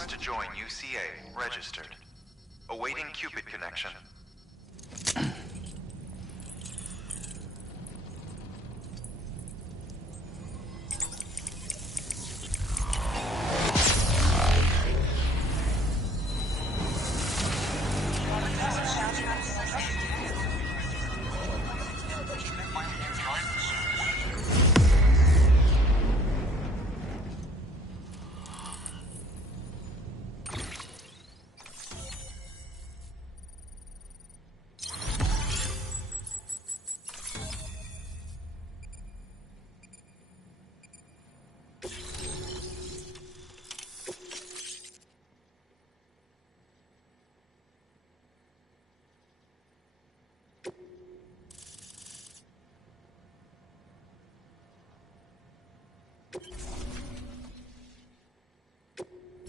Request to join UCA registered. Awaiting Cupid connection.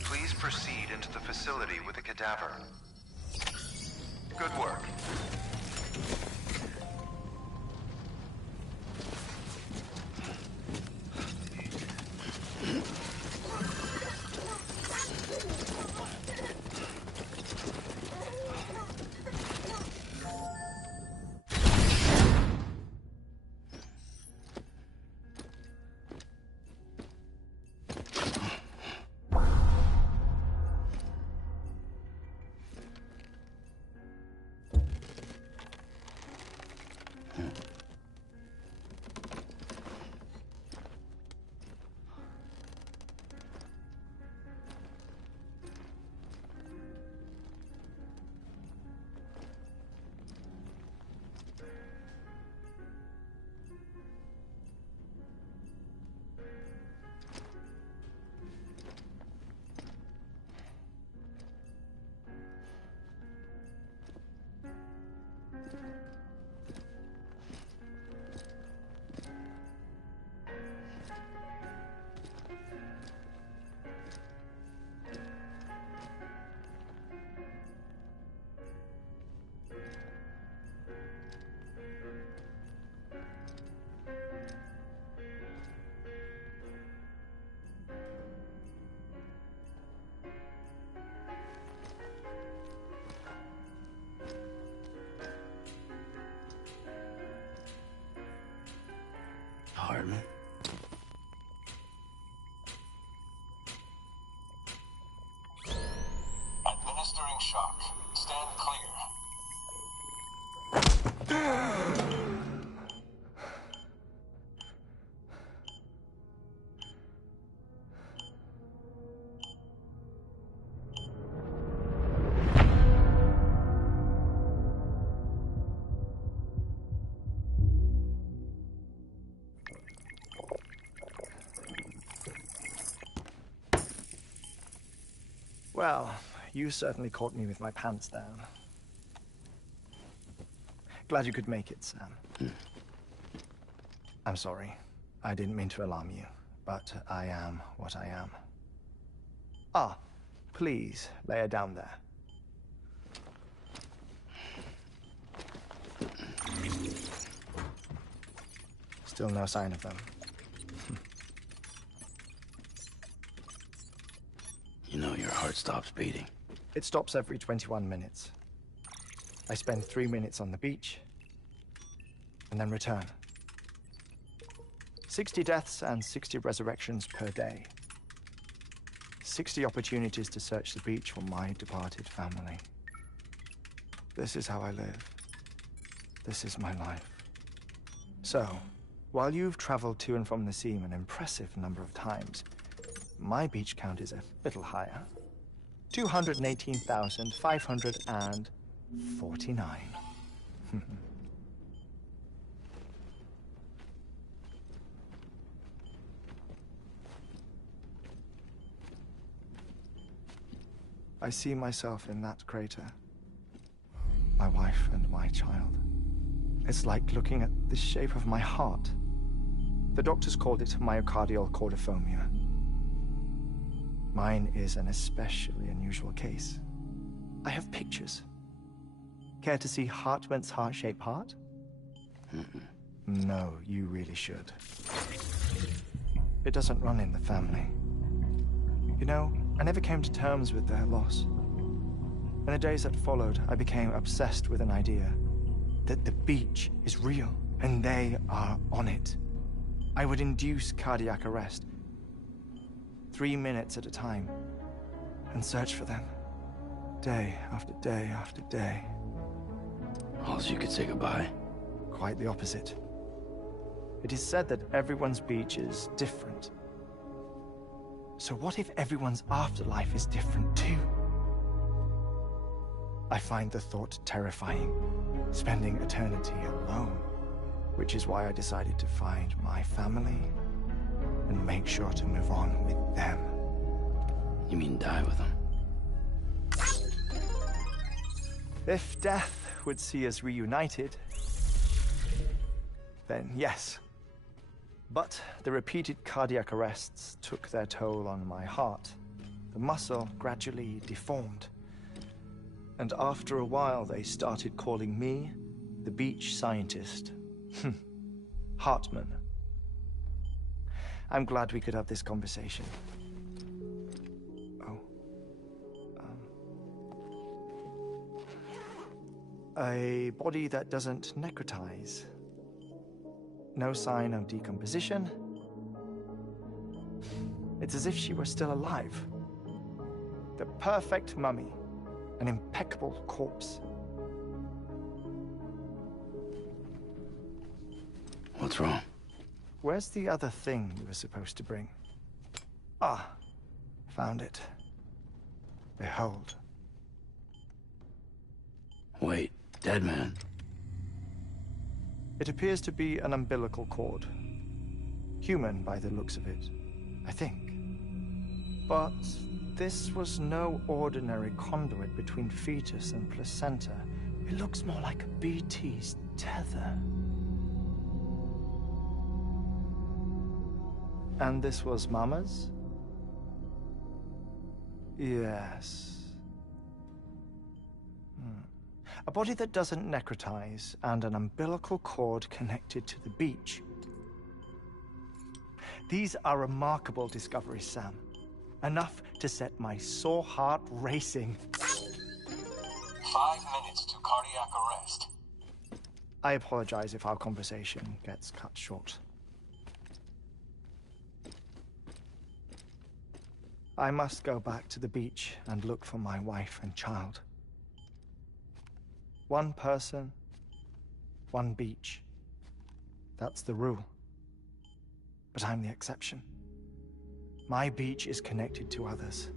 Please proceed into the facility with the cadaver. Good work. Hartman. Administering shock. Stand clear. Well, you certainly caught me with my pants down. Glad you could make it, Sam. I'm sorry. I didn't mean to alarm you, but I am what I am. Ah, please, lay her down there. Still no sign of them. You know your heart stops beating. It stops every 21 minutes. I spend 3 minutes on the beach, and then return. 60 deaths and 60 resurrections per day. 60 opportunities to search the beach for my departed family. This is how I live. This is my life. So, while you've traveled to and from the scene an impressive number of times, my beach count is a little higher. 218,549. I see myself in that crater. My wife and my child. It's like looking at the shape of my heart. The doctors called it myocardial cordiformia. Mine is an especially unusual case. I have pictures. Care to see Hartman's heart-shaped heart? No, you really should. It doesn't run in the family. You know, I never came to terms with their loss. In the days that followed, I became obsessed with an idea that the beach is real and they are on it. I would induce cardiac arrest, 3 minutes at a time, and search for them, day after day after day. All you could say goodbye? Quite the opposite. It is said that everyone's beach is different. So what if everyone's afterlife is different too? I find the thought terrifying, spending eternity alone, which is why I decided to find my family and make sure to move on with them. You mean die with them? If death would see us reunited, then yes. But the repeated cardiac arrests took their toll on my heart. The muscle gradually deformed. And after a while, they started calling me the beach scientist. Hartman. I'm glad we could have this conversation. Oh. A body that doesn't necrotize. No sign of decomposition. It's as if she were still alive. The perfect mummy. An impeccable corpse. What's wrong? Where's the other thing you were supposed to bring? Ah, found it. Behold. Wait, dead man? It appears to be an umbilical cord. Human by the looks of it, I think. But this was no ordinary conduit between fetus and placenta. It looks more like a BT's tether. And this was Mama's? Yes. A body that doesn't necrotize and an umbilical cord connected to the beach. These are remarkable discoveries, Sam. Enough to set my sore heart racing. 5 minutes to cardiac arrest. I apologize if our conversation gets cut short. I must go back to the beach and look for my wife and child. One person, one beach. That's the rule. But I'm the exception. My beach is connected to others,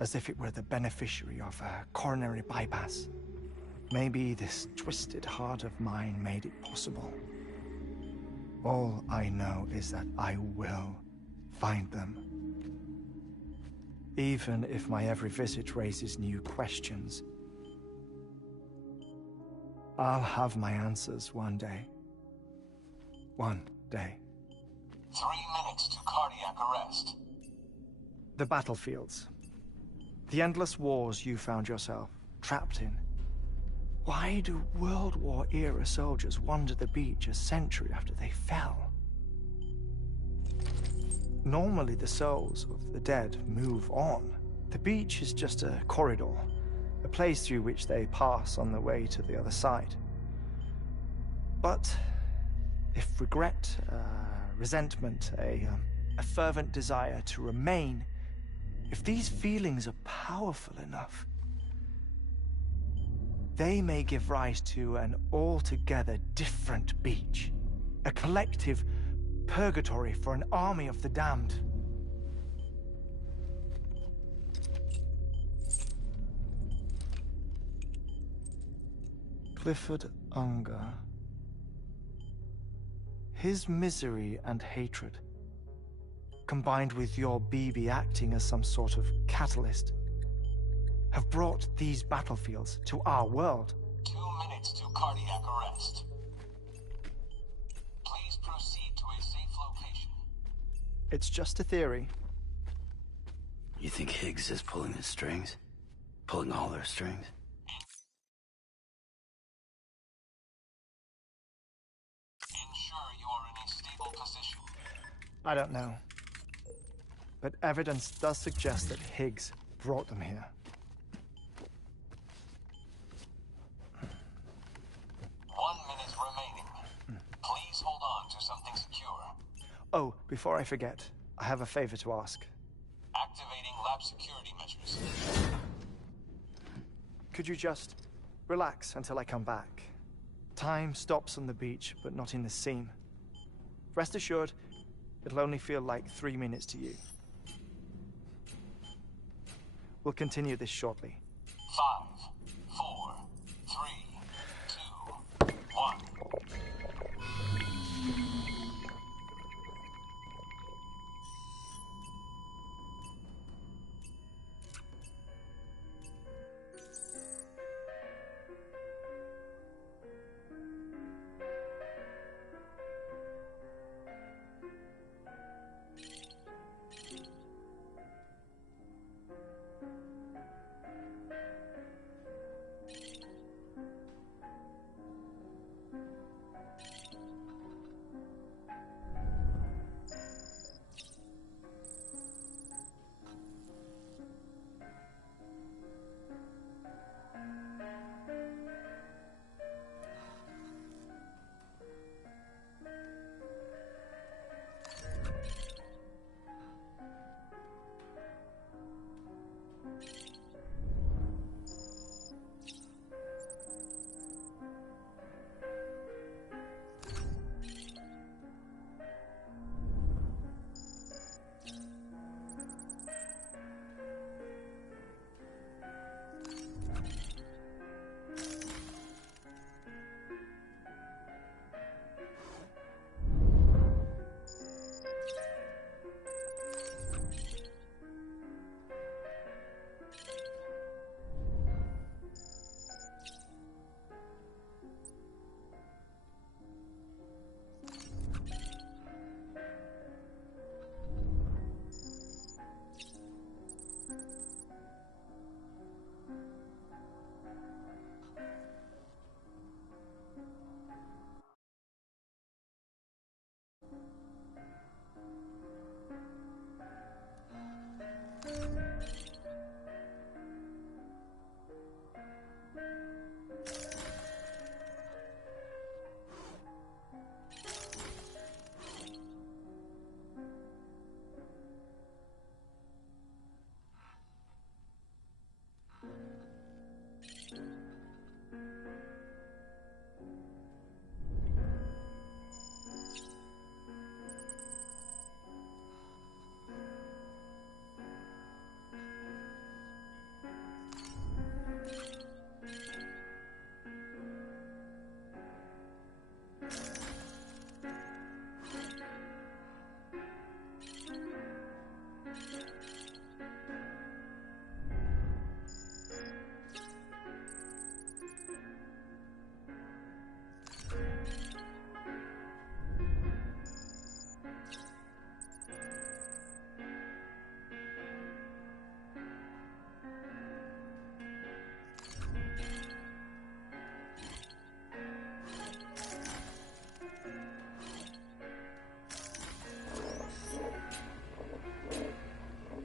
as if it were the beneficiary of a coronary bypass. Maybe this twisted heart of mine made it possible. All I know is that I will find them. Even if my every visit raises new questions, I'll have my answers one day. One day. 3 minutes to cardiac arrest. The battlefields. The endless wars you found yourself trapped in. Why do World War-era soldiers wander the beach a century after they fell? Normally the souls of the dead move on. The beach is just a corridor, a place through which they pass on the way to the other side. But if regret, resentment, a fervent desire to remain, if these feelings are powerful enough, they may give rise to an altogether different beach, a collective purgatory for an army of the damned. Clifford Unger. His misery and hatred, combined with your BB acting as some sort of catalyst, have brought these battlefields to our world. 2 minutes to cardiac arrest. Please proceed to a safe location. It's just a theory. You think Higgs is pulling his strings? Pulling all their strings? Ensure you are in a stable position. I don't know. but evidence does suggest that Higgs brought them here. 1 minute remaining. Please hold on to something secure. Oh, before I forget, I have a favor to ask. Activating lab security measures. Could you just relax until I come back? Time stops on the beach, but not in the scene. Rest assured, it'll only feel like 3 minutes to you. We'll continue this shortly. 5, 4, 3, 2, 1.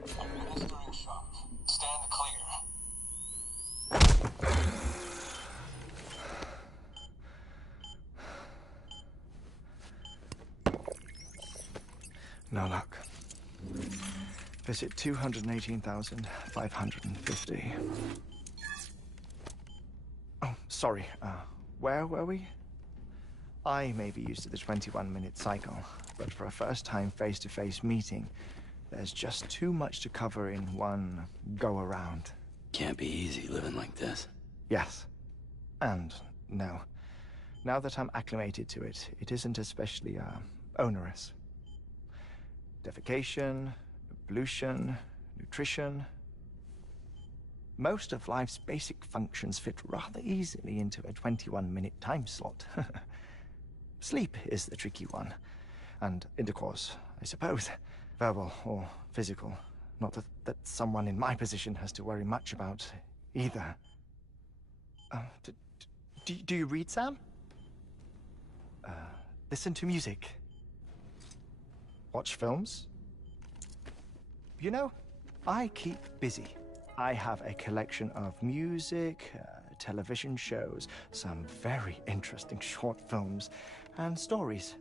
Administering shock. Stand clear. No luck. Visit 218,550. Oh, sorry. Where were we? I may be used to the 21-minute cycle, but for a first-time face-to-face meeting, there's just too much to cover in one go-around. Can't be easy living like this. Yes. And no. Now that I'm acclimated to it, it isn't especially, onerous. Defecation, pollution, nutrition. Most of life's basic functions fit rather easily into a 21-minute time slot. Sleep is the tricky one. And intercourse, I suppose. Verbal or physical. Not that someone in my position has to worry much about either. Do you read, Sam? Listen to music. Watch films? You know, I keep busy. I have a collection of music, television shows, some very interesting short films, and stories.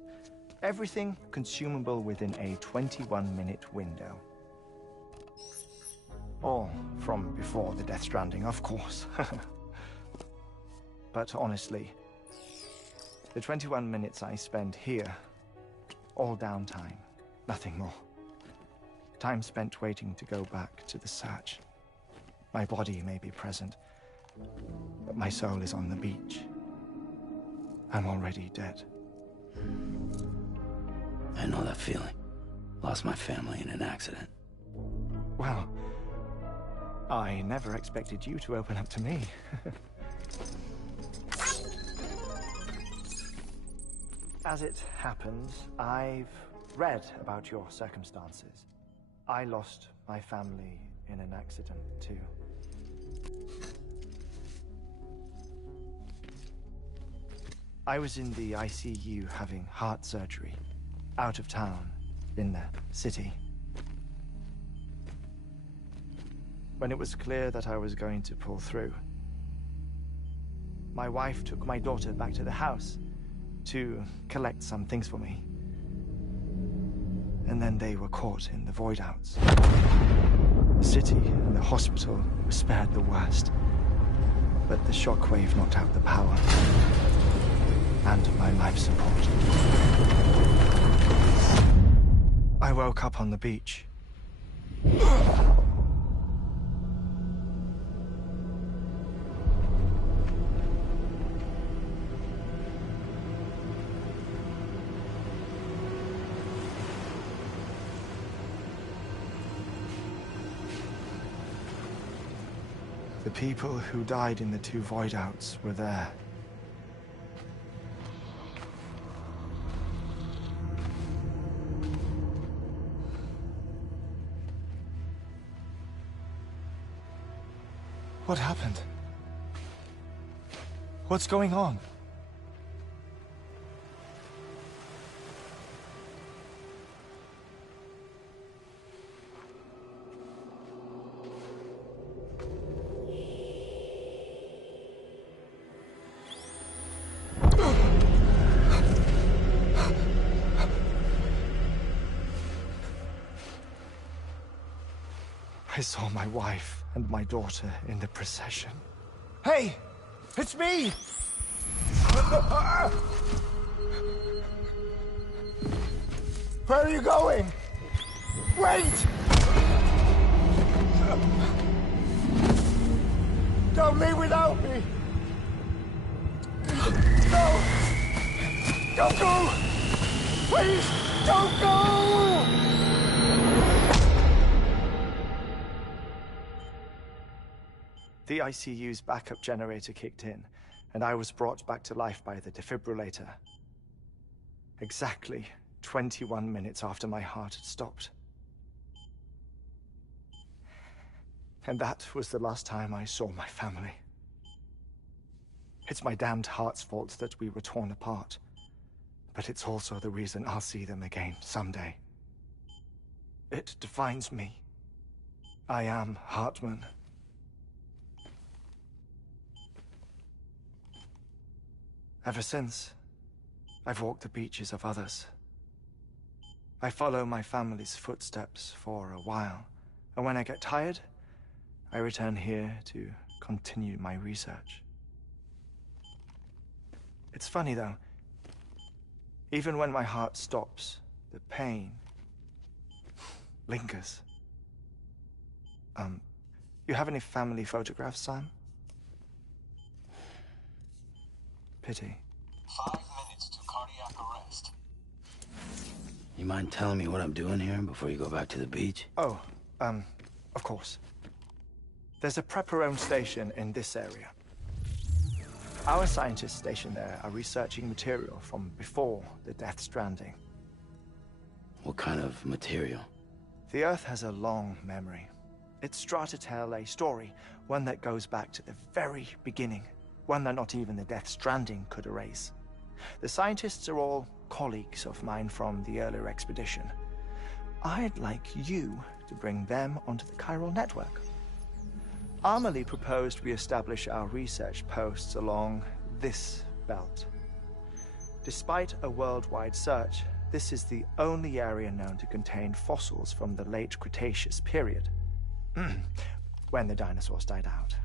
Everything consumable within a 21-minute window. All from before the Death Stranding, of course. But honestly, the 21 minutes I spend here, all downtime, nothing more. Time spent waiting to go back to the search. My body may be present, but my soul is on the beach. I'm already dead. I know that feeling. Lost my family in an accident. Well, I never expected you to open up to me. As it happens, I've read about your circumstances. I lost my family in an accident, too. I was in the ICU having heart surgery, out of town, in the city. When it was clear that I was going to pull through, my wife took my daughter back to the house to collect some things for me. And then they were caught in the void outs. The city and the hospital were spared the worst, but the shockwave knocked out the power and my life support. I woke up on the beach. The people who died in the 2 void outs were there. What happened? What's going on? I saw my wife and my daughter in the procession. Hey! It's me! Where are you going? Wait! Don't leave without me! No! Don't go! Please, don't go! The ICU's backup generator kicked in, and I was brought back to life by the defibrillator. Exactly 21 minutes after my heart had stopped. And that was the last time I saw my family. It's my damned heart's fault that we were torn apart, but it's also the reason I'll see them again someday. It defines me. I am Hartman. Ever since, I've walked the beaches of others. I follow my family's footsteps for a while, and when I get tired, I return here to continue my research. It's funny though, even when my heart stops, the pain lingers. You have any family photographs, Sam? Pity. 5 minutes to cardiac arrest. You mind telling me what I'm doing here before you go back to the beach? Oh, of course. There's a Prepperone station in this area. Our scientists stationed there are researching material from before the Death Stranding. What kind of material? The Earth has a long memory. It's trying to tell a story, one that goes back to the very beginning, one that not even the Death Stranding could erase. The scientists are all colleagues of mine from the earlier expedition. I'd like you to bring them onto the chiral network. Amelie proposed we establish our research posts along this belt. Despite a worldwide search, this is the only area known to contain fossils from the late Cretaceous period, when the dinosaurs died out.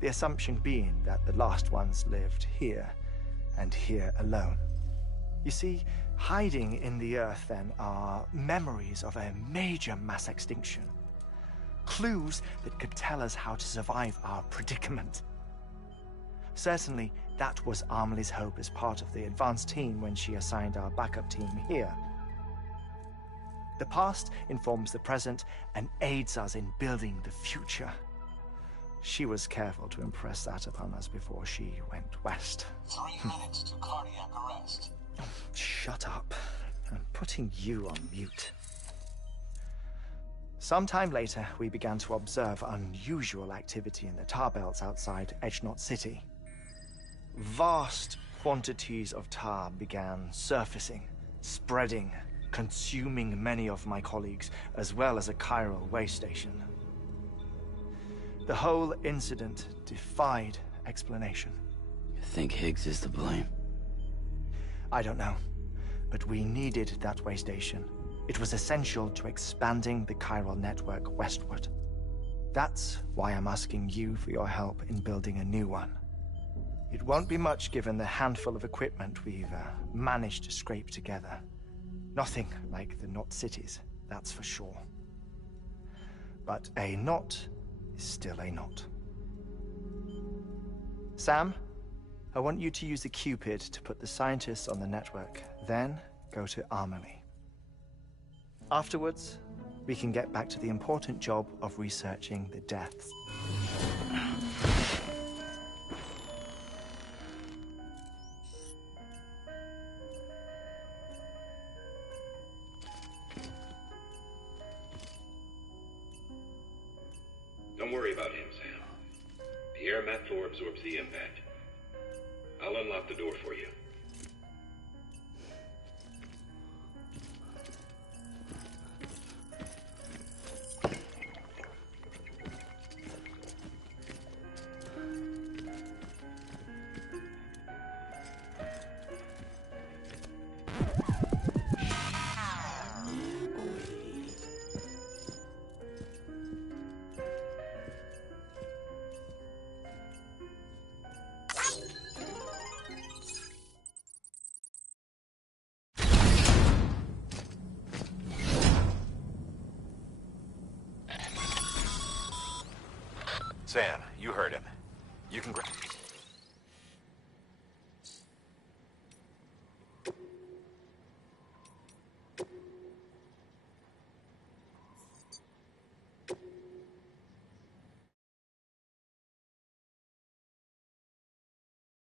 The assumption being that the last ones lived here, and here alone. You see, hiding in the Earth, then, are memories of a major mass extinction. Clues that could tell us how to survive our predicament. Certainly, that was Amelie's hope as part of the advanced team when she assigned our backup team here. The past informs the present and aids us in building the future. She was careful to impress that upon us before she went west. 3 minutes to cardiac arrest. Shut up. I'm putting you on mute. Sometime later, we began to observe unusual activity in the tar belts outside Edgenot City. Vast quantities of tar began surfacing, spreading, consuming many of my colleagues, as well as a chiral waste station. The whole incident defied explanation. You think Higgs is to blame? I don't know, but we needed that way station. It was essential to expanding the chiral network westward. That's why I'm asking you for your help in building a new one. It won't be much given the handful of equipment we've managed to scrape together. Nothing like the Knot cities, that's for sure. But a knot is still a knot. Sam, I want you to use the Cupid to put the scientists on the network, then go to Amelie. Afterwards, we can get back to the important job of researching the deaths. Don't worry about him, Sam. The air mat floor absorbs the impact. I'll unlock the door for you. Sam, you heard him. You can grab...